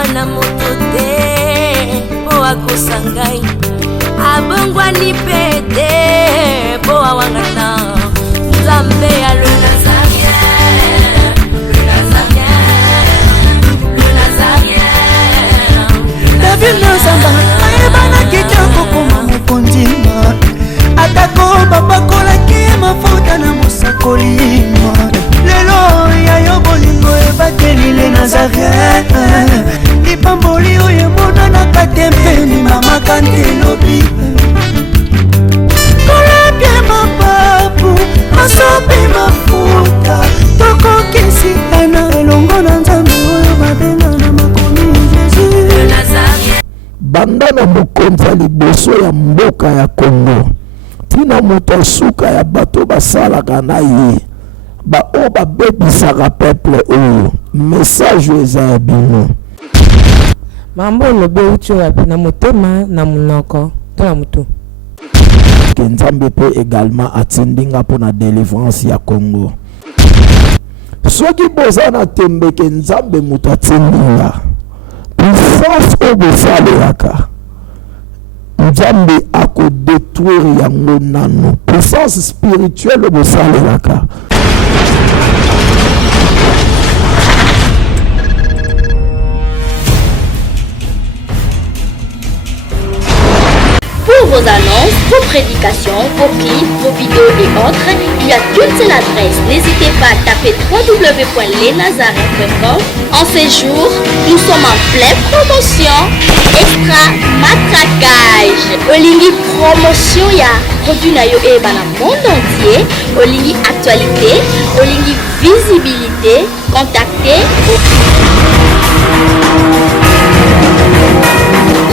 mwana moto te po akosa ngai abongwani pe te po awangata Nzambe ya le Nazarien, le Nazarien, le Nazarien. David Nzamba ayebana kitya kokoma mokondima atako bapakolaki mafuta na mosakolima lelo yayo bolingo ebateli le Nazarien lipamboli oyo emonanaka te mpeni mama kantelobi kolapye mapapu masopi mafuta tokokisi ana elongo na Nzambe oyo babenga na makomi Jésus. Banda na mokonzi ya liboso ya mboka ya Congo tina moto asuka ya bato basalaka na ye bao babebisaka peuple oyo message eza ya bino mambo lobe uti oyo na motema na monoko to na motu ke Nzambe mpe également atindinga mpo na délivrance ya Congo soki boza na tembe ke Nzambe moto atindinga puissance oyo bosalelaka Nzambe akodétruire yango nano puissance spirituelle oyo bosalelaka. Pour vos annonces, vos prédications, vos clips, vos vidéos et autres, il y a qu'une seule adresse. N'hésitez pas à taper www.lesnazareth.com. En ces jours, nous sommes en pleine promotion. Extra matraquage. Olingi promotion ya produit na yo et dans le monde entier. Olingi actualité, Olingi visibilité. Contactez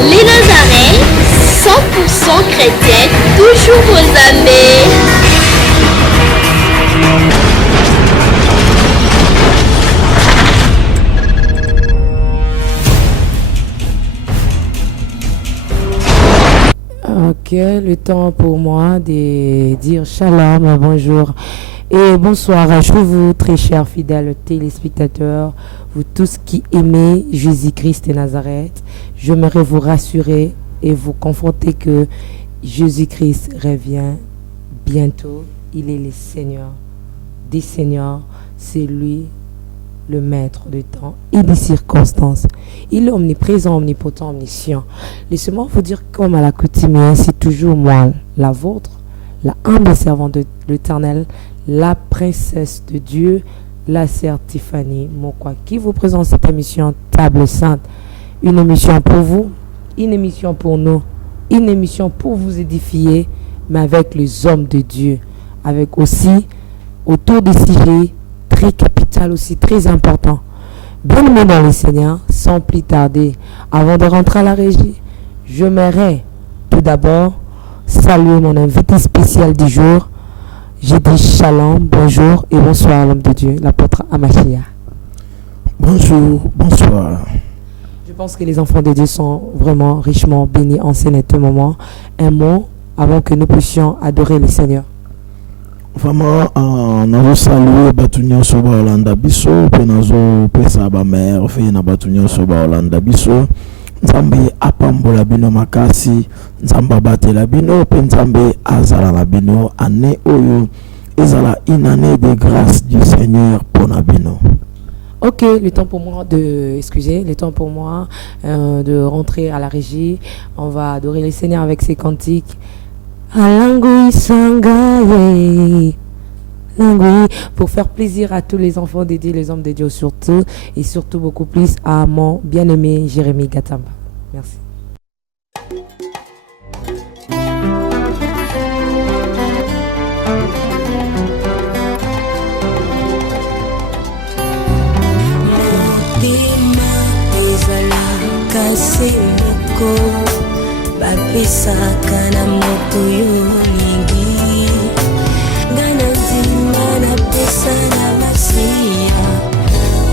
les Nazareth. 100% chrétienne, toujours vos amis. Ok, le temps pour moi de dire shalom, bonjour et bonsoir. Je vous, très chers fidèles téléspectateurs, vous tous qui aimez Jésus-Christ et Nazareth, j'aimerais vous rassurer et vous conforter que Jésus-Christ revient bientôt. Il est le Seigneur des Seigneurs. C'est lui le maître du temps et des circonstances. Il est omniprésent, omnipotent, omniscient. Laissez-moi vous dire comme à l'accoutumée, c'est toujours moi, la vôtre, la humble servante de l'Éternel, la princesse de Dieu, la sœur Tiffany Mokwa, qui vous présente cette émission Table Sainte. Une émission pour vous, une émission pour nous, une émission pour vous édifier, mais avec les hommes de Dieu, avec aussi autour des sujets très capital aussi, très important. Bien-aimés dans le Seigneur, sans plus tarder, avant de rentrer à la régie, j'aimerais tout d'abord saluer mon invité spécial du jour. J'ai dit shalom, bonjour et bonsoir à l'homme de Dieu, l'apôtre Amachia. Bonjour, bonsoir. Je pense que les enfants de Dieu sont vraiment richement bénis en ce moment. Un mot avant que nous puissions adorer le Seigneur. Vraiment, nous saluons Batunion Soba Olanda Bisso, puis nous pesa ba mère, fait na Batunion Soba Olanda Bisso. Nzambe apambola bino makasi, Nzamba batela bino, puis Nzambe azala la bino, année oyo, ezala une année de grâce du Seigneur pour na bino. Ok, le temps pour moi de rentrer à la régie. On va adorer le Seigneur avec ses cantiques. Alangui sangaye, langui, pour faire plaisir à tous les enfants de Dieu, les hommes de Dieu surtout, et surtout beaucoup plus à mon bien-aimé Jérémy Gatamba. Merci. Kasemoko bapesaka na moto yo mingi ngana nzima na pesa na masiya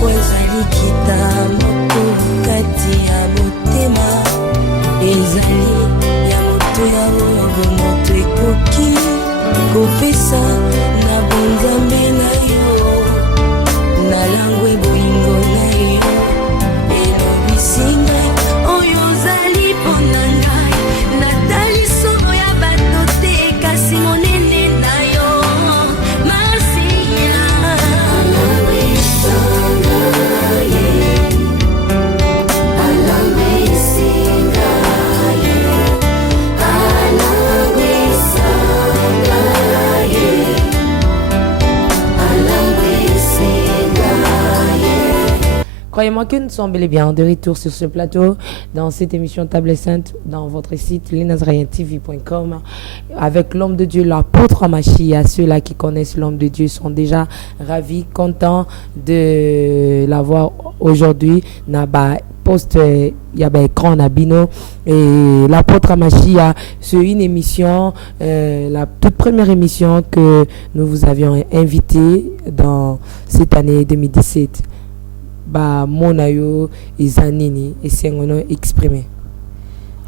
wazali kita moko kati ya motema ezali ya moto ya oyo moto ekoki kopesa na bonzambe na yo na langwe bolingo na yo elobisi Croyez-moi que nous sommes bel et bien de retour sur ce plateau dans cette émission Table Sainte dans votre site lenazraïentv.com avec l'homme de Dieu, l'apôtre Machia. Ceux-là qui connaissent l'homme de Dieu sont déjà ravis, contents de l'avoir aujourd'hui. Naba poste, il y a un écran Nabino et l'apôtre Machia, c'est une émission, la toute première émission que nous vous avions invité dans cette année 2017. Ba monayo izanini esengono exprimer.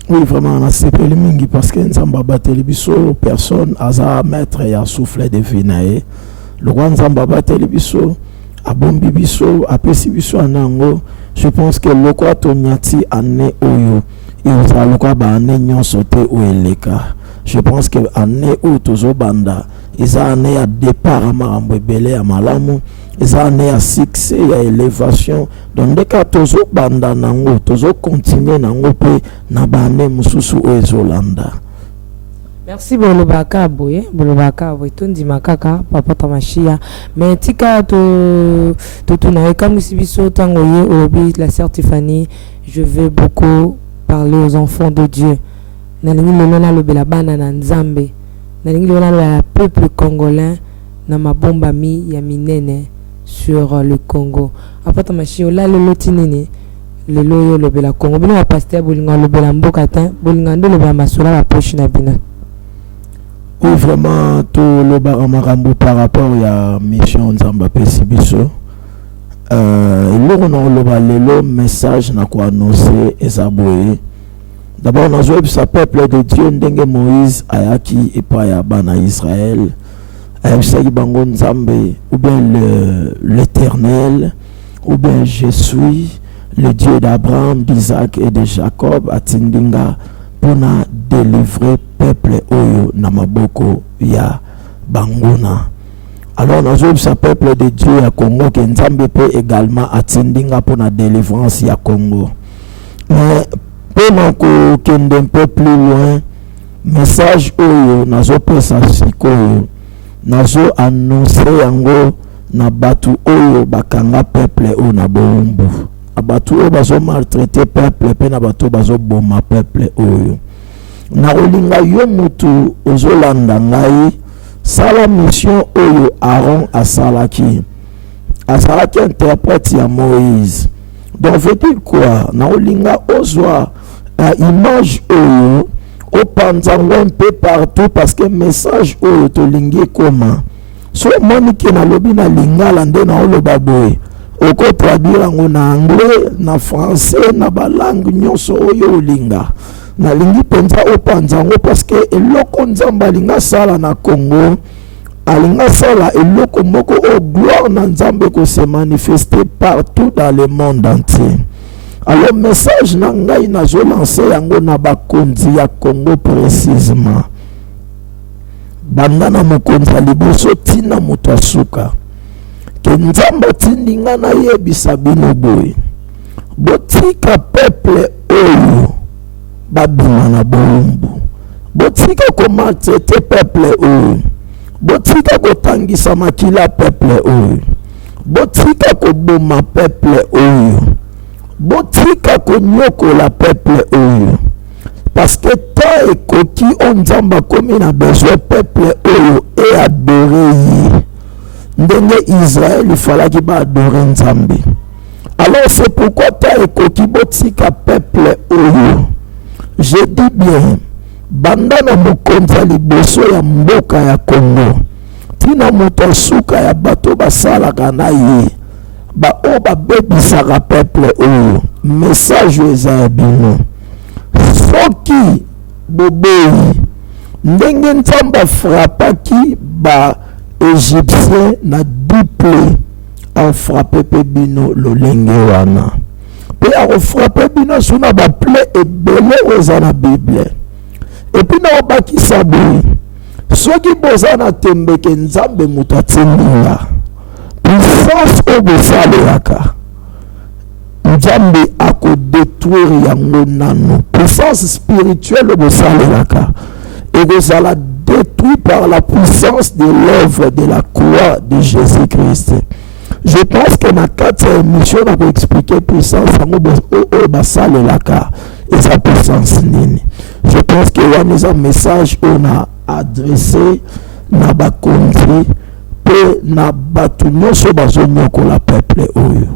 Oui, vraiment, on a séparé mingi parce que nous avons battu biso personne à mettre et à souffler de vinae. Le roi nous avons battu biso à bombi biso à pesi biso anango. Je pense que le quoi tonyati année oyo et on a le quoi ba année nyon sauté ou eleka. Je pense que année ou tozo banda ils année à départ à marambo belé à malamu. Ils ont un succès, il y a élévation. Donc, dès que tu as banda nango, tu as continué nango pe na bande mususu oezolanda. Merci Bolobaka boye, Bolobaka boye tondi makaka papa tamashia. Mais tika to na comme sibiso tangoye obi la sœur Tiffany, je veux beaucoup parler aux enfants de Dieu. Nalingi lona lo bela bana na Nzambe. Nalingi lona lo la peuple congolais na mabomba mi ya minene sur le Congo. Après ta machine là le lotinini le loyo le bela Congo bino pasteur bolinga le bela mbokata bolinga ndo le bela masula la poche na bino. Oui, vraiment tout le baramarambo par rapport à mission Nzamba Pesibiso. On a le message na ko annoncer ezaboye. D'abord on a joué sa peuple de Dieu ndenge Moïse ayaki et pas ya bana Israël. Ou bien l'Éternel, ou bien je suis le Dieu d'Abraham, d'Isaac et de Jacob, à Tindinga, pour délivrer peuple Oyo Namaboko ya Bangona. Alors, nous avons ce peuple de Dieu à Congo, qui Nzambe peut également à Tindinga pour la délivrance ya Congo. Mais, pendant qu'on est un peu plus loin, message Oyo, nous avons ça Sikoyo. Nazo annoncer yango na batu oyo bakanga peuple o na bombu abatu oyo bazo maltraiter peuple pe na batu bazo boma peuple oyo na olinga yo mutu ozolanda ngai sala mission oyo Aaron asalaki interprète ya Moïse. Donc veut dire quoi? Na olinga ozwa image oyo au panzango un peu partout parce que message oyo to lingi comment so moniki na lobi na lingala nde na oloba boye oko traduire ngo na anglais na français na balangue nyonso oyo olinga na lingi penza au panzango parce que eloko nzamba linga sala na Congo alinga sala eloko moko au gloire na nzambe ko se manifester partout dans le monde entier. Alors, message nangai nazo lancé yango na bakonzi ya Congo précisément. Banda na mokonzi liboso tina mutasuka. Ke nzamba tindinga na yebisa bino boye. Botika peuple oyo babima na bombu. Botika ko maltraiter peuple oyo. Botika ko tangisa makila peuple oyo. Botika ko boma peuple oyo. Botika konyoko la peuple oyo parce que tant et koki on nzamba komi na besoin peuple oyo et adorer ndenge Israël il fallait qu'il ba adorer nzambe. Alors c'est pourquoi tant et koki botika peuple oyo je dis bien banda na mokonza liboso ya mboka ya Congo tina moto suka ya bato basala kana ye ba o ba bebisaka peuple oyo message eza bino soki bobeyi ndenge nzamba frappaki ba égyptien na duple en frappé pe bino lolenge wana pe a frappé bino suna ba ple ebele oza na Bible et puis na obakisa boyi soki boza na tembeke nzambe mutu atindinga puissance au bosalelaka nzambe ako détruire yango nano puissance spirituelle au bosalelaka et kozala détruit par la puissance de l'œuvre de la croix de Jésus-Christ. Je pense que na kati émission na ko expliquer puissance yango basale la ka et sa puissance nini. Je pense que y a un message on a adressé na ba konzi pe na batu nyonso bazonyokola peuple oyo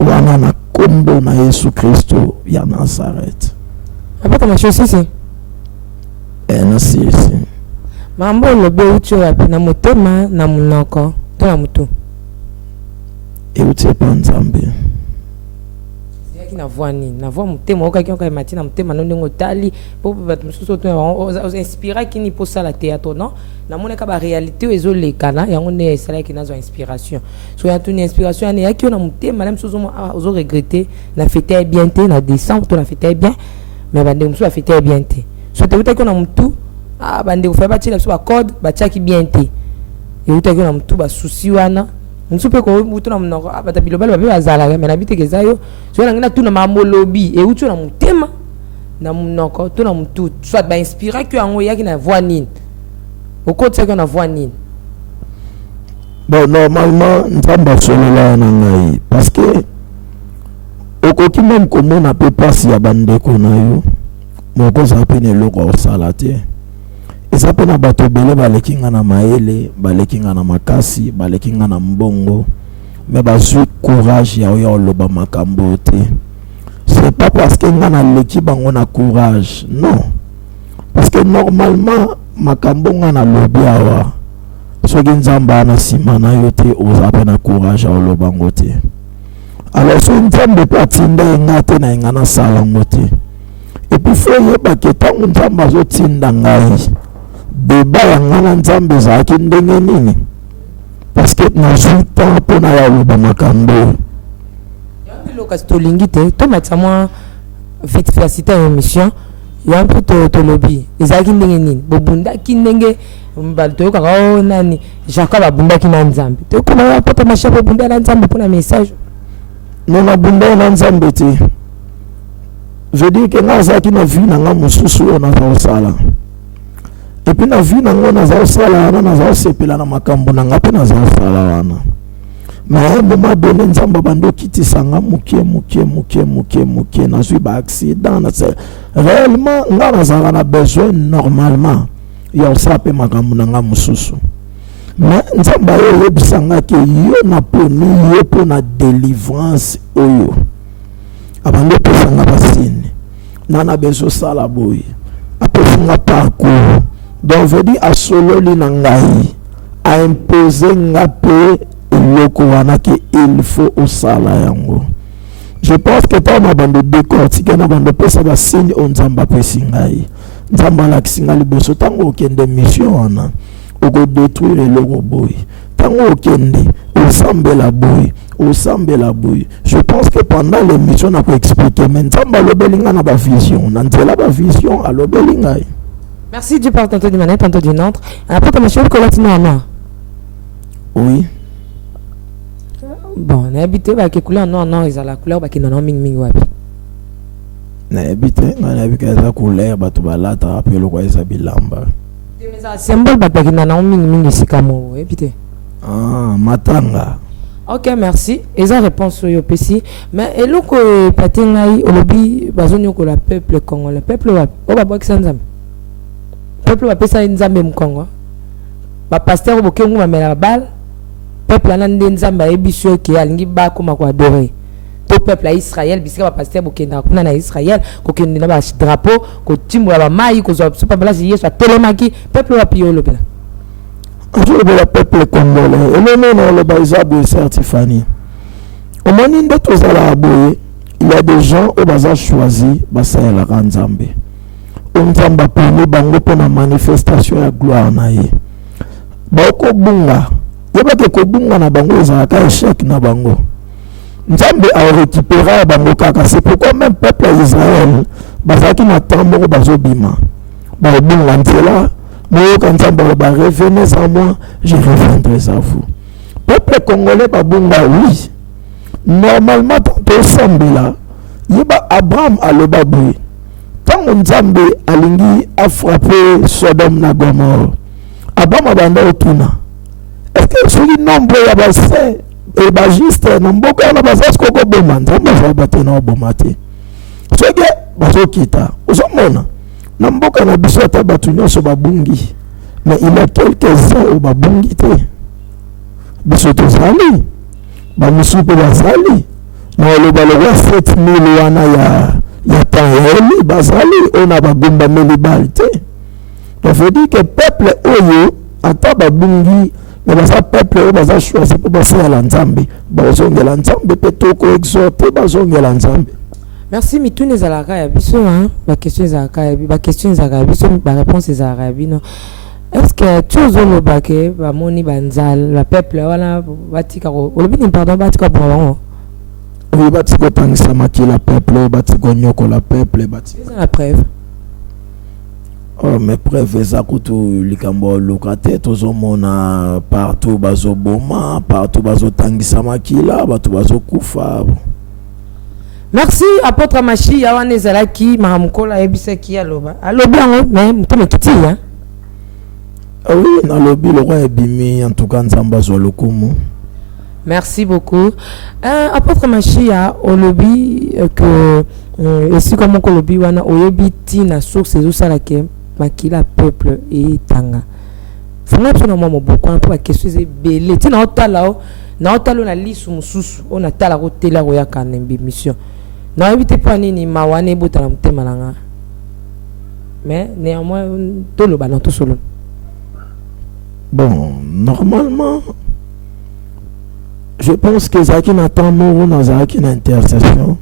wana na kombo na Yesu Kristo ya Nazareth. Apa kama sisi Na sisi mambo lobe ucho wapi na motema na munoko to na mutu euti pa Nzambe. yaki na voix nini na voix motema okaki okai mati na motema no ndenge otali po bato mosusu to inspira kini po sala théâtre non namonaka ba réalité ezolekana yango nde esalaki nazwa inspiration so ya tuni inspiration ane yaki na motema na mosusu ozo regretter na fête bien te na décembre to na fête bien mais bande mosusu a fête bien te so te utaki na mutu bande ko fa ba tila so ba code ba tchaki bien te et utaki na mutu ba souci wana mutu pe ko mutu na mnoko bata bilobalo ba bazala mais na biteke zayo so na ngina tuna mamolobi et utu na mutema na mnoko to na mutu soit ba inspira que yango yaki na voix nini au côté que na voix nini. Bon, normalement Nzamba solola na ngai parce que okoki même comment na peut pas si abande ko na yo moko za pene loko osala te eza pena bato bele balekinga na maele balekinga na makasi balekinga na mbongo mais bazwi courage ya oyo oloba makambo te. C'est pas parce que nga na leki bango na courage non, parce que normalement makambo nga na lobi awa soki Nzamba na sima na yo te oza pe na courage ya oloba ngo te. Alors so Nzambe pe atinda nga te na nga na sala ngo te. Et puis faut yeba ke tango Nzambe azotinda ngai débat ya nga na Nzambe ezalaki ndenge nini parce que nazwi temps mpona ya oloba makambo lokas tolingi te tomatisa mwa vite félicité ya émission ya mpo tolobi ezalaki ndenge nini bobundaki ndenge toyokaka nani Jacob abundaki na Nzambe tokoma poto masha bobunda na Nzambe mpona message non nabunda na Nzambe te. Je dis que nga azalaki na vie na nga mosusu oyo naza kosala et puis na vie na nga naza kosala wana naza kosepela na makambo na nga mpe naza kosala wana mais à un moment donné Nzambe bando okitisa nga muke nazwi ba accident na réellement nga nazalaka na besoin normalement ya kosala mpe makambo na nga mosusu mais Nzambe oyo oyebisa nga ke yo naponi yo mpo na délivrance oyo abando opesa nga basine nana bezosala boye apesi nga parcours donc veut dire asololi na ngai aimpose nga mpe eloko wana ke il faut osala yango. Je pense que ntango na bando décortique na bando opesa basine oyo Nzambe apesi ngai Nzambe alakisi nga liboso ntango okende mission wana okodétruire eloko boye ntango okende osambela boye. Je pense que pendant l'émission on a expliqué mais Nzambe alobeli nga na bavision na nzela bavision alobeli ngai. Merci Dieu par tantôt du manette tantôt du nôtre après comme je ko lati noir. Oui. Bon, na habité ba ke couleur non ils a la couleur ba ke non ming wapi. Na habité na habité za couleur bato balata pe lokwa eza bilamba. Mais ça symbole ba ke non ming sikamo habité. Matanga. Ok, merci. Eza réponse yo pesi mais eloko patengai olobi bazonyo ko la peuple congolais peuple wapi o ba box Nzambe. Peuple va pesa Nzambe mkongo. Ba pasteur bokengu mamela bal. Peuple na Nzambe ebiso ki alingi ba koma ko adorer. To peuple à Israël bisika ba pasteur bokenda kuna na Israël ko kende na ba drapeau ko timbo ba mai ko zo pas bala Yesu a telemaki peuple wa piolo bela. Je veux le peuple congolais et non le baïsable certifié. Au moment de tous à la aboye, il y a des gens au bazar choisi basa la Nzambe. Nzambe poni bango pour la manifestation ya gloire na ye. Ba ko bunga yeba ke ko bunga na bango za ka échec na bango. Nzambe a récupéré bango kaka c'est pourquoi même peuple Israël bazaki na tambo bazo bima. Ba bunga ntela moi quand Nzambe ba revenez à moi je reviendrai à vous. Peuple congolais ba bunga oui. Normalement tant sambela yeba Abraham aloba boye. Tant Nzambe alingi a frappé Sodome na Gomorrhe. Abraham abanda otuna. Est-ce que celui nombre ya base et ba juste na mboka na baza skoko boma nzambe za bate na boma te soki bazokita ozomona na mboka na biso ata bato nyonso babungi mais il y a quelques-uns oyo babungi te biso tozali bamosusu mpe bazali na oloba lokola 7000 wana ya temps ya eli bazali oyo na bagumbameli bali te donc veut dire que peuple oyo ata babungi mais baza peuple oyo baza choisi mpo basala nzambe bazongela nzambe mpe tokoexhorte bazongela nzambe. Merci mitune ezalaka ya biso baquestion ezalaka ya baquestion ezalaka ya biso baréponse ezalaka ya bino. Est-ce que tu ozoloba ke bamoni banzala la peuple wana batika olobi ni pardon batika pour bango oui batika otangisa makila peuple batika onyokola peuple batika la preuve. Oh, mais preuve eza kutu likambo oluka te tozomona partout bazoboma partout bazotangisa makila bato bazokufa. Merci apôtre Machi yawana ezalaki mahamukola ayebisaki aloba alobi yango mais moto mekiti oui nalobi lokwa ebimi en tout cas nzambe azwa lokumu. Merci beaucoup. Apôtre Machia olobi que aussi comme kolobi wana oyebi tina source ezosalaka makila peuple et tanga fanga tuna mwa beaucoup na pa question ebele tina otala na otalo na lisu mususu ona tala ko tela ko yakana mission na oyebi te pa nini mawane botala mutema nanga mais néanmoins toloba na to solo. Bon, normalement, je pense que Zaki n'attend mou dans Zaki intercession.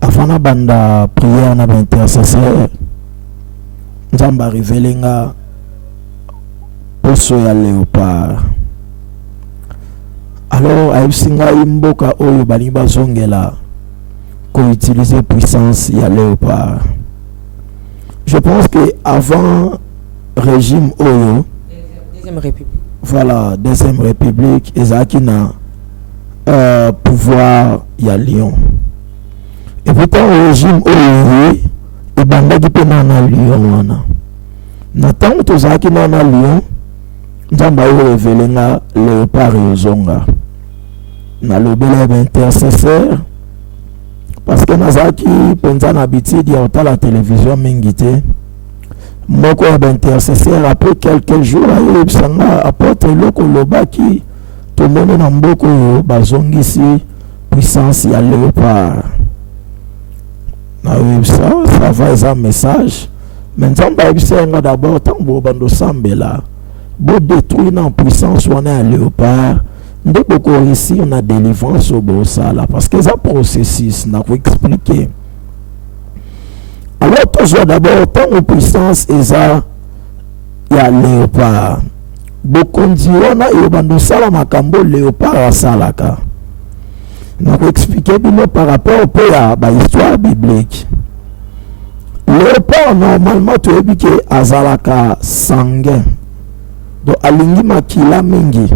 Avant la bande prière na intercesseur, Nzamba rivelenga poso ya léopard. Alors, aïsinga imboka oyo bali bazongela ko utiliser puissance ya léopard. Je pense que avant régime oyo Deuxième République. Voilà, Deuxième République, Ezaki na pouvoir ya Lyon. Et pourtant au régime oyo et bandaki pe na Lyon wana. Na tango tozaki na Lyon, nzamba yo revelenga léopard yozonga. Na lobela intercesseur parce que nazaki penza na bitidi ya otala télévision mingi te. Moko ya intercesseur après quelques jours ayo bisanga apôtre loko lobaki to mona na mboko yo bazongisi puissance ya léopard. Na ça va ça message maintenant ba bisenga d'abord tambo bando sambela bo détruire na puissance wana ya léopard nde boko ici on a délivrance au bo sala parce que ça processus na ko expliquer. Alors, toujours d'abord, tant aux puissances, Eza, il y a léopard. Beaucoup de gens, ils ont salama kambo léopard à salaka. On va expliquer bien par rapport à l'histoire biblique. Léopard, normalement, tu as dit que azalaka sanguin. Donc, alingi makila mingi.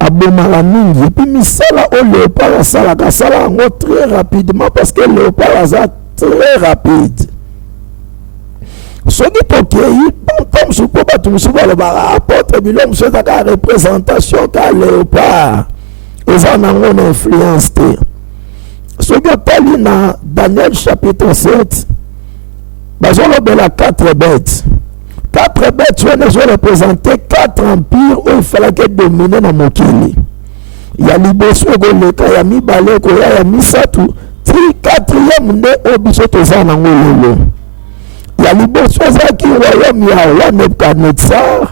Abomala mingi. Et puis, misala au léopard à salaka. Sala très rapidement parce que léopard a très rapide. Soki tokei tom supo batu musuba le apôtre bilom c'est la représentation ka léopard eza nango na influence te. Soki otali na Daniel chapitre 7 bazolobela 4 bêtes. 4 bêtes wana représenter 4 empires où il fallait que dominer na mokili. Ya liboso goleka ya mibale ko ya misatu ti 4e nde obiso toza nango lelo. Ya liboso ezaki royaume ya roi Nebuchadnezzar,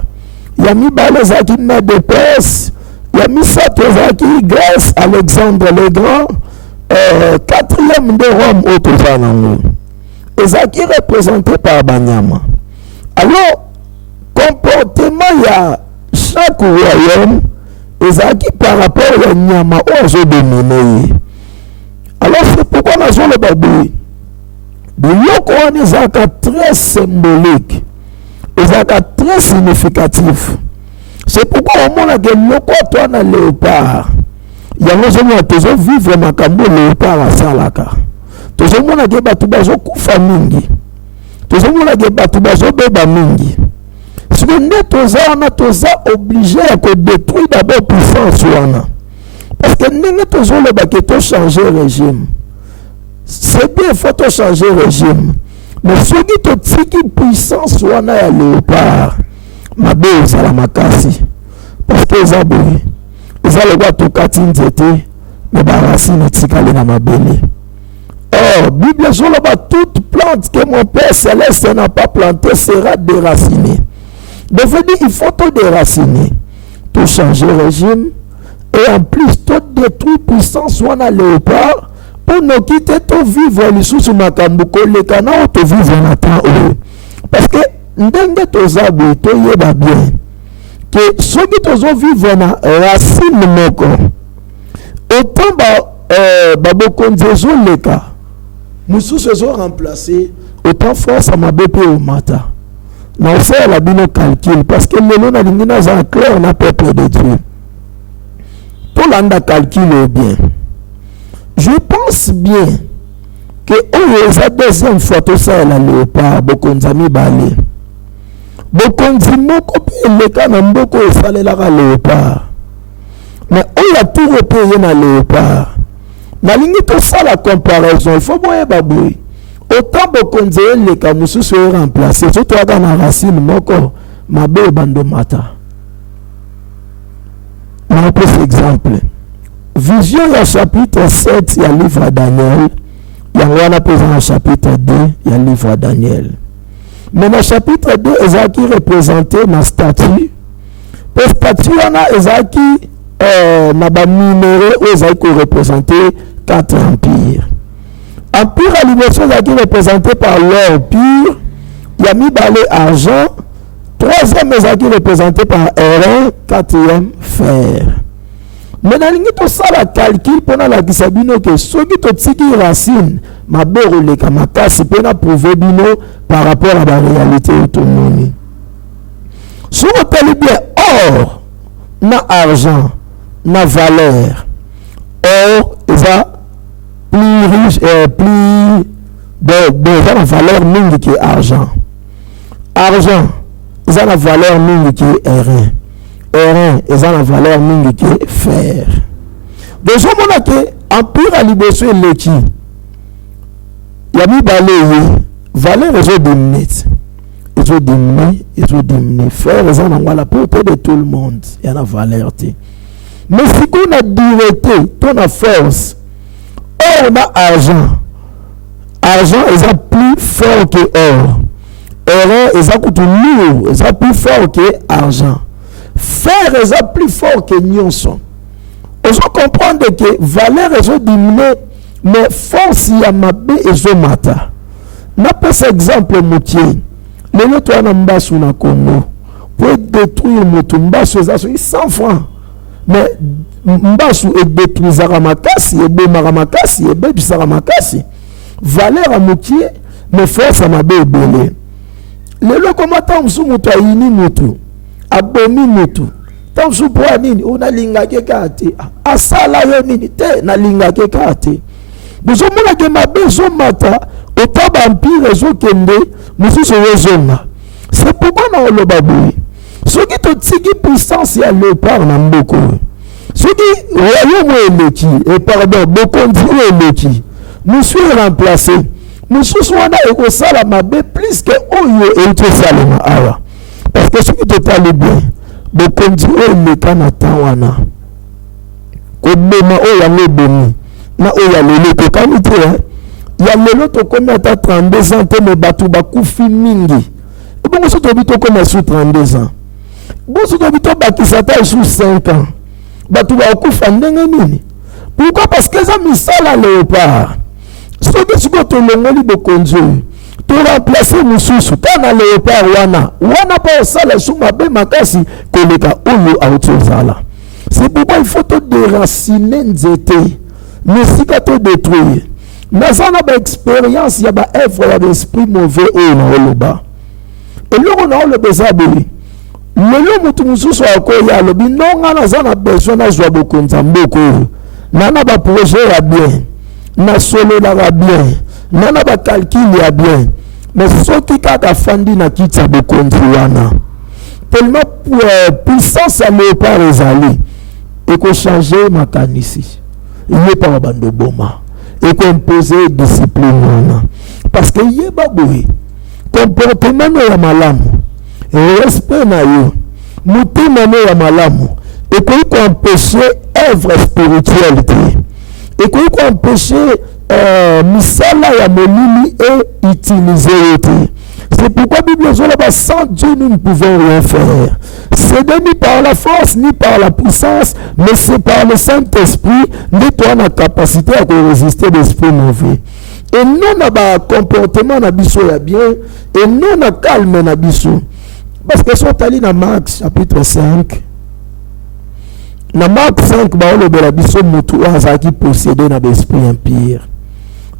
ya mibale ezaki Mede Perse, ya misato ezaki Grèce, Alexandre le Grand, 4e de Rome oyo toza nango ezaki représenté par banyama. Alors comportement ya chaque royaume ezaki par rapport ya nyama oyo azodomine ye. Alors c'est pourquoi nazoloba boye biloko wana ezalaka très symbolique, ezalaka très significatif. C'est pourquoi omonaka eloko to na léopard yango ozomona tozovivre makambo léopard asalaka, tozomonaka bato bazokufa mingi, tozomonaka bato bazobeba mingi. Siko nde toza wana toza obligé ya kodétruire d'abord puissance wana. parce que ndenge tozoloba ke changer régime, c'est bien, il faut changer régime, mais soki totiki puissance wana ya léopard mabe ezala makasi, parce que eza boye eza lokwa tokati nzete me baracine etikali na mabele. Or, Bible ezoloba toute plante que mon Père Céleste n'a pas plantée sera déracinée. Donc, veut dire il faut tout déraciner, tout changer régime, et en plus tout détruire puissance ou en léopard pour nous quitter, tout vivre les sous makambuko, les canaux, tout vivre en temps. Parce que ndenge tozabu, to yeba bien que ceux qui tozo vivre na racine moko, autant babokonzezo leka musu sezo remplacer autant force à ma BP au matin. Non, c'est la bino calcul parce que le nom a l'ingénieur en clair n'a pas peur de Dieu. Tout l'anda calcule bien. Je pense bien que la deuxième fois tout ça la léopard bokonzami balé. Bokonzimo kopé le canam boko salé la léopard. Mais on a tout repayé na léopard. Na ligne tout ça la comparaison, il faut boyer baboui. Autant bokonze le kamusu se remplacer, surtout à la racine moko mabe bandomata. On prend cet exemple. Vision il y a chapitre 7, il y a livre à Daniel. Il y a un présent chapitre 2, il y a livre à Daniel. Mais dans le chapitre 2, il y a qui représentait ma statue. Pour statue, il y a qui n'a pas minéré ou il y a qui représentait 4 empires. Empire à l'émotion qui est représenté par l'or pur, il y a mis balai argent, troisième est qui est représenté par airain, quatrième fer. Maintenant, il y a tout ça la calcul pendant la kisabino que ceux qui ont tiki racine, ma belle les kamakas, c'est pour prouver bino par rapport à la réalité autonomie. Si on t'a bien or, na argent, na valeur, or, ça plus riche et plus de la valeur mingi qui est argent. Argent, ils ont la valeur mingi qui est airain. Airain, ils ont la valeur mingi qui est fer. Donc, je me dis que empire à libération et l'équi. Il y a mis balayé, valeur ils ont diminué. Ils ont diminué. Fer, ils ont la portée de tout le monde. Il y a la valeur. Mais si on a dureté, ton a force, or on a argent. Argent est plus fort que or. Or est lourd, est plus fort que argent. Fer est plus fort que nyonso. On se comprend que valeur est diminuée, mais force y a mabé et mata. N'a pas cet exemple moutier. Les autres en ambassou na Congo pour détruire mutumbassou est 100 francs. Mais Mbassou est détruit Zaramakasi, et Bomarakasi, et Bébisaramakasi. Valeur à moutier, mais force à ma bébé. Les locomotives sont moutaïni moutou, abomi moutou. Tant sous poanini, on a lingake kate. Asala yonini, te na lingake kate. Nous avons que ma besoin mata, au tabac empire, zo kende, nous sommes. C'est pourquoi nous avons le baboué. Ceux qui ont tigé puissance, il y a le par Namboko. Ceux qui royaume qui et pardon, beaucoup dit qui nous sommes remplacés. Nous sommes et au salamabe plus que Oyo et tout salama awa. Parce que ceux qui ont bien, beaucoup dit le Kanatawana. Kobema Oya le Beni. Na Oya le Kokanité. Il y a le lot comme à 32 ans, mais Batou Bakoufi Mingi. Et bon, ce que comme à 32 ans. Bon, ce que tu as sous 5 ans, tu vas pourquoi? Parce que ça mis ça là léopard. Ce que tu as tu remplacer Moussou, tu as léopard wana pas ça là sous ma belle makasi koleka olo a autozala. C'est pourquoi il faut te déraciner nzete, mais si tu te détruire. Dans une expérience, il y a une œuvre, il y a l'esprit mauvais au loba. Et là on a le besoin de lelo mutu mususu akoya lobi nonga nazana besoin na zwa bokonza mboko nana ba projet ya bien na solo la bien nana ba calcul ya bien mais soki kaka fandi na kitsa bokonzi wana tellement puissance à léopard ezali et qu'on change makanisi il est pas bando boma et qu'on imposer discipline parce que y est baboué comportement ya malamu et respect na yo mutima ya malamu et qu'on empêcher œuvre spirituelle et qu'on empêcher misala ya molili et utiliser yote. C'est pourquoi la Bible dit sans Dieu nous ne pouvons rien faire. C'est ni par la force ni par la puissance, mais c'est par le Saint-Esprit que tu as la capacité à résister l'esprit mauvais. Et non na comportement na biso ya bien et non na calme na biso. Parce que sont allés dans Marc chapitre 5. Dans Marc 5 ba le la biso mutu azaki possédé na l'esprit impur.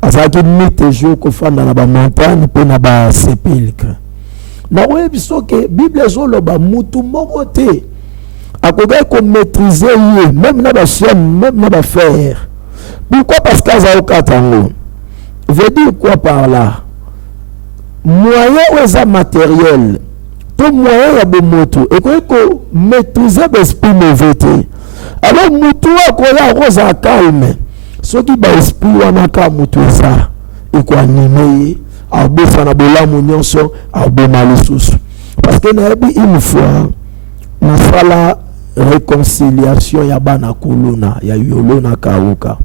Azaki mite jour ko fanda na ba montagne pe na ba sépulcre. Na we biso ke Bible zolo ba mutu moko te. Akoga ko maîtriser yé même na ba chien même na ba fer. Pourquoi? Parce qu'aza okatango. Veut dire quoi par là? Moyen ou matériel. Tout moyen ya bo mutu et ko maîtriser l'esprit mauvais. Alors mutu akoya rosa calme. Ce qui va esprit wana ka mutu ça et quoi animé a bofa na bolamu nyonso a bomali susu parce que na bi une fois na sala réconciliation ya bana kuluna ya yolo na kauka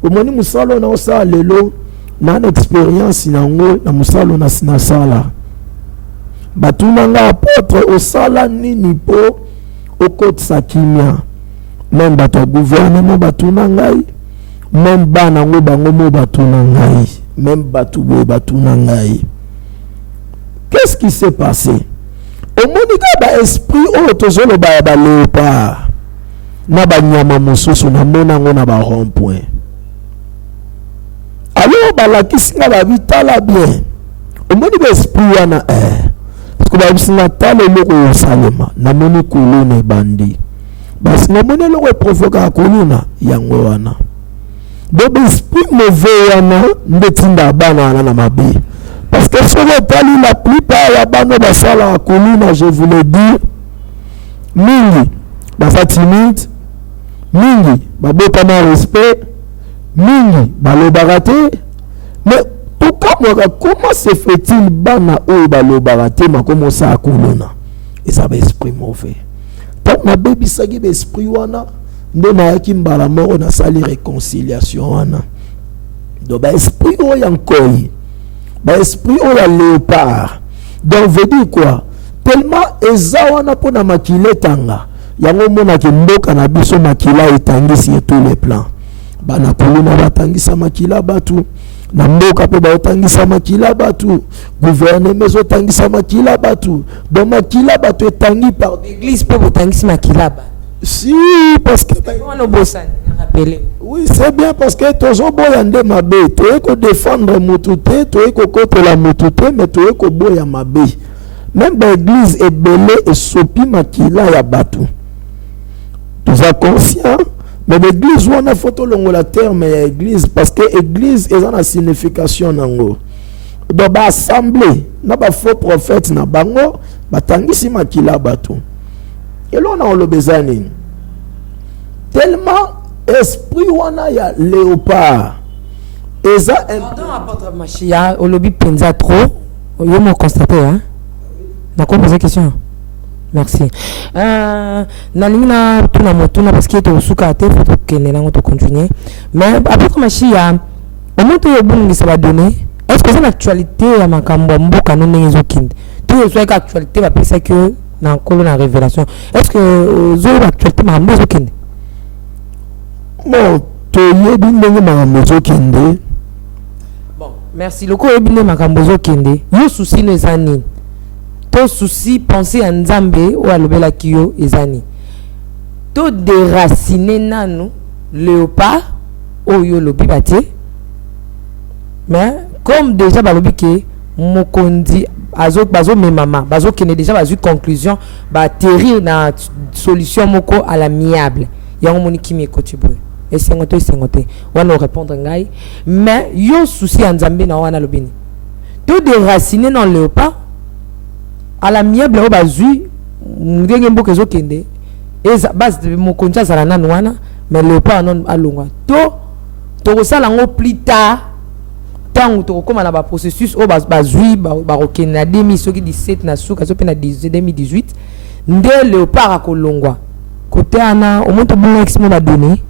omoni musalo na osala lelo na expérience nango na musalo na sinasala batunanga apôtre osala nini po okotisa kimia même bato gouvernement batunanga même bana ngo bango mo batuna ngai même batu bo batuna ngai. Qu'est-ce qui s'est passé? Au monika ba esprit o tozolo ba léopard na ba nyama mosusu na mona ngo na ba rond-point. Alors ba la kisinga ba vitala bien. Au moni ba esprit wana parce que ba bisinga talo loko salema na moni kuluna bandi. Bas na moni loko provoka kuluna yango wana. Donc l'esprit mauvais yana ndetinda bana na mabe parce que sur le tali la plupart ya bana basala kuluna je vous le dis mingi basa timide mingi babota na respect mingi balobaraté mais pourquoi comment se fait-il bana o balobaraté ma comment ça kuluna et ça va esprit mauvais tant na baby sagi be esprit wana nde na yaki mbala moko na sali réconciliation wana donc ba esprit o ya nkoi ba esprit o ya léopard donc veut dire quoi tellement eza wana po na makile tanga yango mona ke mboka na biso makila etangisi et tous les plans bana kuluna batangisa makila batu na mboka pe baotangisa makila batu gouvernement ezotangisa makila batu donc makila batu etangi par l'église pe botangisa makila ba. Si, parce que oui, c'est bien parce que toujours boya nde mabe, tu es défendre mutute, tu es contre la mutute, mais tu es boya mabe. Même l'église est belé et sopi makila ya batu. Tu es conscient, mais l'église on a photo longo la terme ya église parce que église est une signification nango. Donc ba assemblée, na ba faux prophète na bango, batangisi makila batu. Et là, on a le bezani. Tellement esprit wana ya léopard. Et ça, pardon, apôtre Machia, au lobby penza trop. Yo m'ont constaté, hein? D'accord, posé question. Merci. Nalina tuna motuna parce que tu suka te faut que nous continuer. Mais apôtre Machia, au moment où bon ça va donner, est-ce que c'est l'actualité à makambo mboka no nengezo kind? Tout est soit actualité va penser que dans la révélation. Est-ce que vous avez l'actualité ma maison kende? Bon, tu es bien ma maison kende. Bon, merci. Le coup est bien ma maison kende. Yo souci no ezani. To souci penser à Nzambe ou à lobela kiyo ezani. To déraciner nanu léopard ou yo lobi bate. Mais comme déjà balobi ke mokondi bazo memama bazo kene déjà bazu conclusion ba atterrir na solution moko à l'amiable yango moni kimi kotibo et sengote wana répondre ngai mais yo souci ya Nzambe na wana lobini to déraciner dans léopard à l'amiable o bazu ndenge mboka zo kende eza base de mokonzi azala nanu wana mais léopard non alongwa to sala ngo plus tard tant to koma na ba processus o bazui ba okene na 2017 na suka so pe na 2018 nde léopard akolongwa côté ana au moins to bon exmo ba donné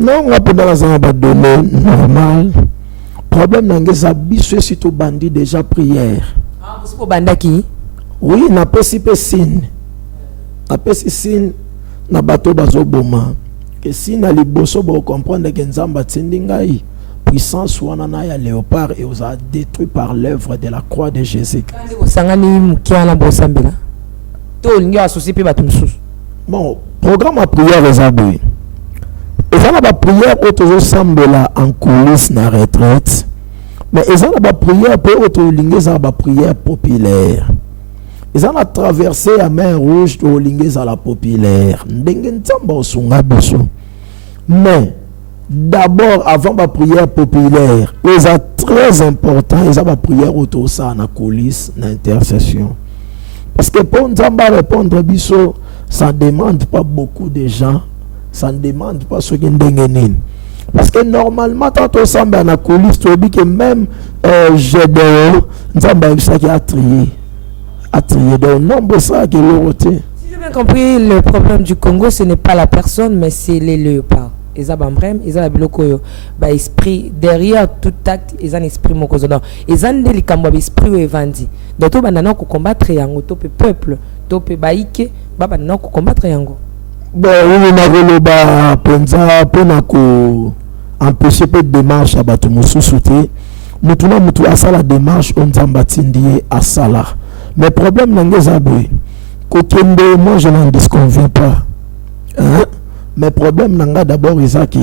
non on peut dans ça ba donné normal problème nangeza biso si to bandi déjà prière c'est pour bandaki oui na pesi pesine na pesi sin na bato bazoboma que si na liboso bo comprendre que nzamba tindingai puissance wana na ya léopard et aux a détruit par l'œuvre de la croix de Jésus. Sangani mukiana bosambela to lingi associé pe bato mususu. Bon, programme à prière les abouis. Et ça la prière autour sambela en coulisses na retraite. Mais ils ont la prière pour autour lingi ça la prière populaire. Ils ont traversé la mer rouge au lingi à la populaire. Ndenge nzamba osunga biso. Mais d'abord, avant la prière populaire, c'est très important, ils ont la prière autour de ça, dans la coulisse, dans l'intercession. Parce que pour nous répondre, ça ne demande pas beaucoup de gens, ça ne demande pas ce qui est. Parce que normalement, quand on s'en dans la coulisse, tu dis que même Gédéon, nous avons ça qui a trié. Donc, nombre ça qui est l'autre. Si j'ai bien compris, le problème du Congo, ce n'est pas la personne, mais c'est les léopards. Ils ont un biloko ba esprit derrière tout acte, ils ont un esprit mokozo donc ils ont des kambo esprit evandi donc to banana ko combattre yango to peuple to pe baike ba banana ko combattre yango bon oui na goloba penza pona ko empêcher pe démarche abatu mususu te mutuna mutu asala démarche on nzamba tindie asala mais problème nangeza boy ko kende moi je n'en disconviens pas hein. Mais problème nanga d'abord est que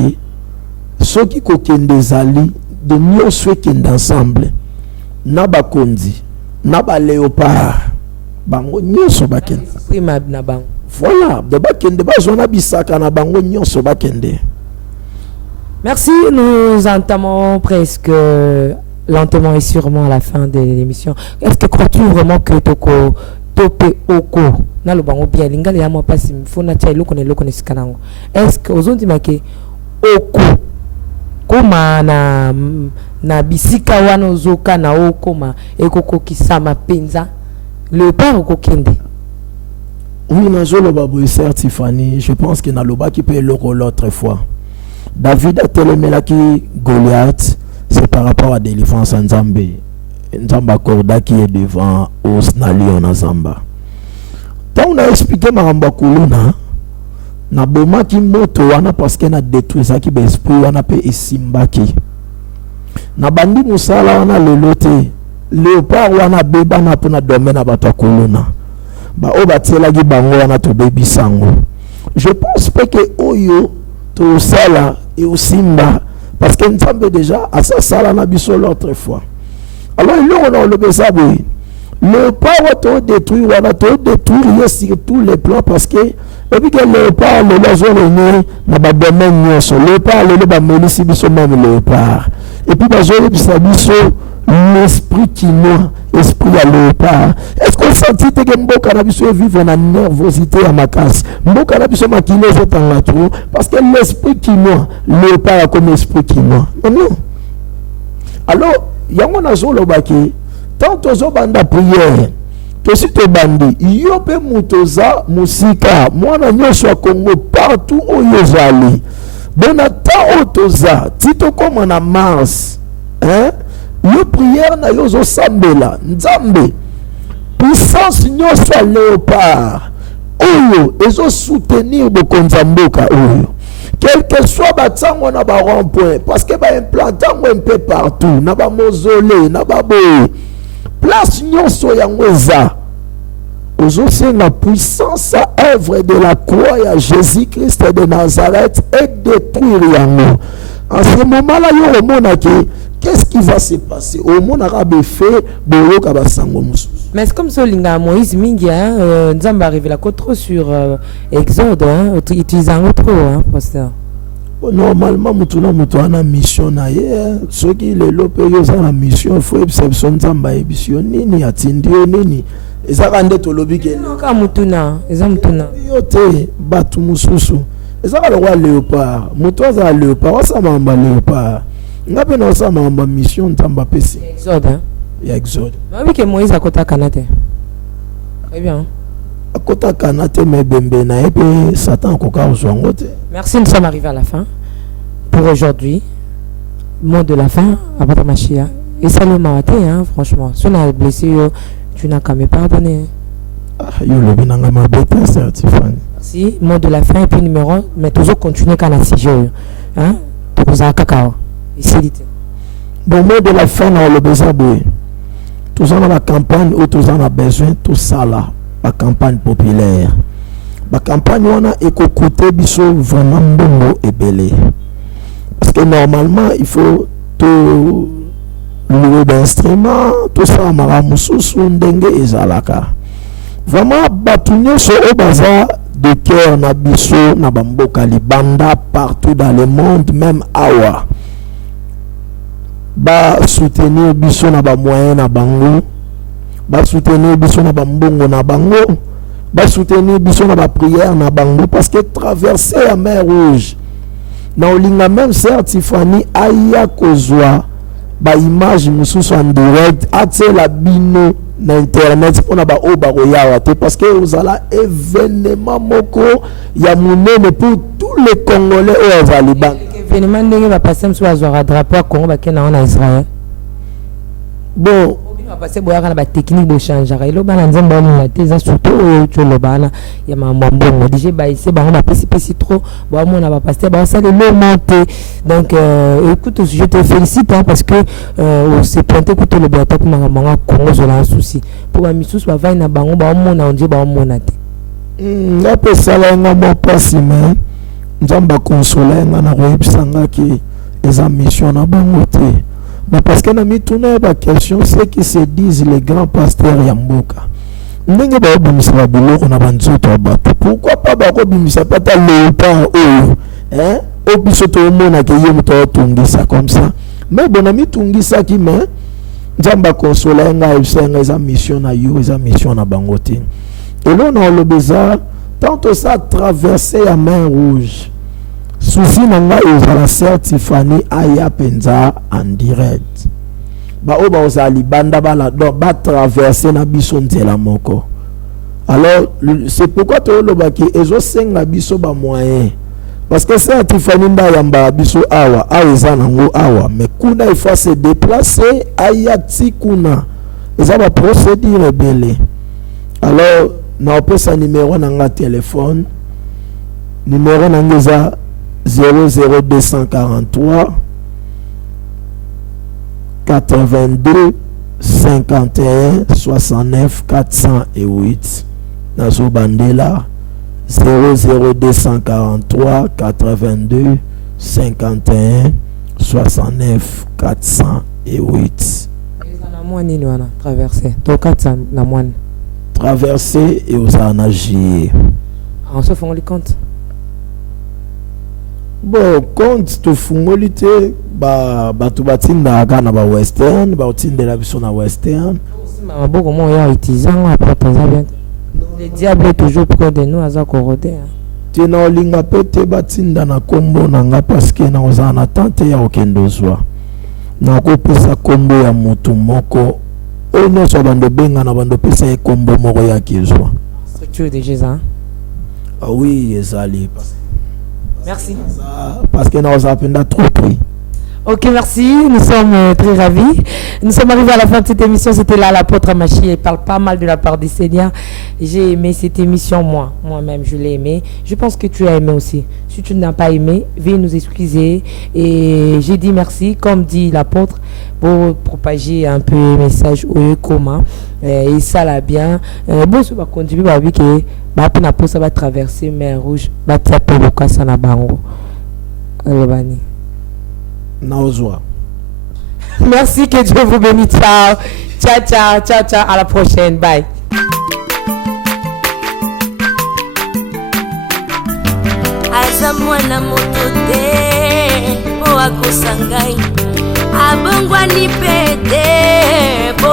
ceux qui kokende zali de mieux ceux qui sont ensemble na ba kondi na ba léopard bango nyonso bakende na bango voilà de bakende ba zona bisaka na bango nyonso bakende. Merci, nous entamons presque lentement et sûrement à la fin de l'émission. Est-ce que crois-tu vraiment que toko tope oko na lo bango bien lingala ya mo pasi mfona cha iloko ne loko ne sikanango est-ce que ozondi make oko koma na bisika wana ozoka na okoma ekoko kisama penza le père okokende oui na jolo babo certifani je pense que na loba qui peut loko l'autre fois David a telemela ki Goliath c'est par rapport à délivrance en Zambie Nzamba Korda qui est devant Osnali en Zamba. Quand on a expliqué Maramba Kuluna, na boma ki moto wana parce que na détruit ça qui be esprit wana pe isimbaki. Na bandi musala wana lelote, léopard wana beba na pona domaine na bato Kuluna. Ba o batela gi bango wana to baby sango. Je pense pas que oyo to sala et osimba parce que Nzambe déjà à ça sala na biso l'autre fois. Alors, on a le besoin. Le pas détruire, on a détruire sur tous les plans parce que, et puis que le pas, le laser est né, n'a pas de même le pas, le bas, mais même le pas. Et puis, l'esprit qui noie, esprit à léopard. Est-ce qu'on sentit que Mbo Cannabis vivre en nervosité à ma casse? Mbo Cannabis maquillé en la trou parce que l'esprit qui noie, léopard comme esprit qui noie. Non. Alors, yango nazolo baki tant ozo banda prière to si to bandi yo pe mutoza musika mwana nyosho wa Congo partout où yozali bona ta otoza tito comme na Mars hein yo prière na yozo sambela nzambe puissance nyosho ya léopard oyo ezo soutenir bokonza mboka oyo quel que soit batango na ba rond-point parce que ba implantant un peu partout na ba mausolée na ba boye place nyonso yango eza ozo c'est la puissance à œuvre de la croix à Jésus-Christ de Nazareth et détruire yango en ce moment là yo remona que qu'est-ce qui va se passer au monde arabe fait boyoka basango mususu. Mais c'est comme ça, Linga Moïse Mingi, Nzamba arrive là trop sur Exode, utilisant trop, pasteur. Normalement, mutuana mission na ye, ceux qui le lope yo za la mission, faut exception Nzamba émission nini atindio nini. ezaka nde tolobi ke ka mutuna eza mutuna yo te batu mususu ezaka lokwa léopard moto aza léopard osamamba léopard nga mpe na osamamba mission ntamba pesi exode ya exode babi ke Moïse akotakana te bien akotakana te me bembe na ye mpe Satan akoka kozwa yango te. Merci, nous sommes arrivés à la fin pour aujourd'hui. Mot de la fin à votre machia. Et salut Mawate, hein, franchement. Si on a blessé, tu n'as qu'à me pardonner. Yo le binanga ma bête certifié. Si, mot de la fin et puis numéro, mais toujours continuer qu'à la CGO. Hein? Donc vous avez cacao. Ici, bon, mot de la fin, on le besoin de. Tout ça dans la campagne où tout ça on a besoin, tout ça là, la campagne populaire. La campagne on a écouté biso vraiment bon et belé. Parce que normalement, il faut tout louer d'instruments, tout ça, maramususu, ndenge et zalaka. Vraiment, batounye so au bazar de cœur na biso, na bamboka libanda, partout dans le monde, même awa. Ba soutenir biso na ba moyen na bango, ba soutenir biso na bambongo na bango, ba soutenir biso na ba prière na bango, parce que traverser la mer Rouge, na olinga même certifani aya kozwa ba image mususu en direct ate la bino na internet pona ba oba royawa te parce que ozala événement moko ya munene pour tous les Congolais au Zaliban. Événement ndenge va passer mso azwa drapeau Congo ba kena na Israël. Bon, va passer boya kana ba technique bo changer elo bana nzemba na teza surtout to lo bana ya mambo DJ ba ise ba on pesi trop ba mona ba passer ba ça le monter. Donc écoute, je te félicite hein, parce que c'est pointé que le biata pour manga Congo sur un souci pour ba misusu ba vai na bango ba mona on dit ba mona te na pesa la ngamo pasi mais nzamba consoler ngana ko yebisanga ki eza mission na bango te. Mais parce que na mituna ba question c'est qui se disent les grands pasteurs ya mboka ndenge ba obimisa ba biloko na banzoto bato pourquoi pas ba ko bimisa pata léopard hein au biso to mona ke yemu to tungisa comme ça mais bon na mitungisa ki mais nzamba consoler nga usenga eza mission na yo eza mission na bango te et là on a le besoin tant ça traverser la mer Rouge. Souci nanga ezala certifani aya penza en direct. Ba oba ozali banda bala do ba traverser na biso nzela moko. Alors c'est pourquoi to lobaki ezo senga biso ba moyen. Parce que certifani nda yamba biso awa eza nango awa mais kuna il faut se déplacer aya tikuna. Eza ba procédure belé. Alors na opesa numéro nanga téléphone. Numéro nanga eza 00243 82 51 69 408 Nazo Bandela 00243 82 51 69 408 traversé et aux anagier. On se font les comptes. Bon, compte to fungolite ba batu batinda kana ba western ba utinde la biso na western ma boko mo ya itizanga après bien le diable est toujours près de nous aza corrodé tu na olinga pete batinda na kombo nanga parce que na ozana tante ya okendozwa na ko pesa kombo ya mutu moko ono so bando benga na bando pesa e kombo moko ya kizwa structure de Jésus. Ah oui, ezali. Merci. Parce que nous avons trop pris. Ok, merci. Nous sommes très ravis. Nous sommes arrivés à la fin de cette émission. C'était là l'apôtre Machi. Il parle pas mal de la part du Seigneur. J'ai aimé cette émission, moi-même, je l'ai aimé. Je pense que tu as aimé aussi. Si tu n'as pas aimé, veuillez nous excuser. Et j'ai dit merci, comme dit l'apôtre, pour propager un peu le message au commun. Et ça l'a bien. Bon, ça va contribuer à vie que ça va traverser mer Rouge. Merci, que Dieu vous bénisse. Ciao. Ciao, ciao, ciao, ciao. À la prochaine. Bye. Aza mwana moto te po akosangai abongwani pete po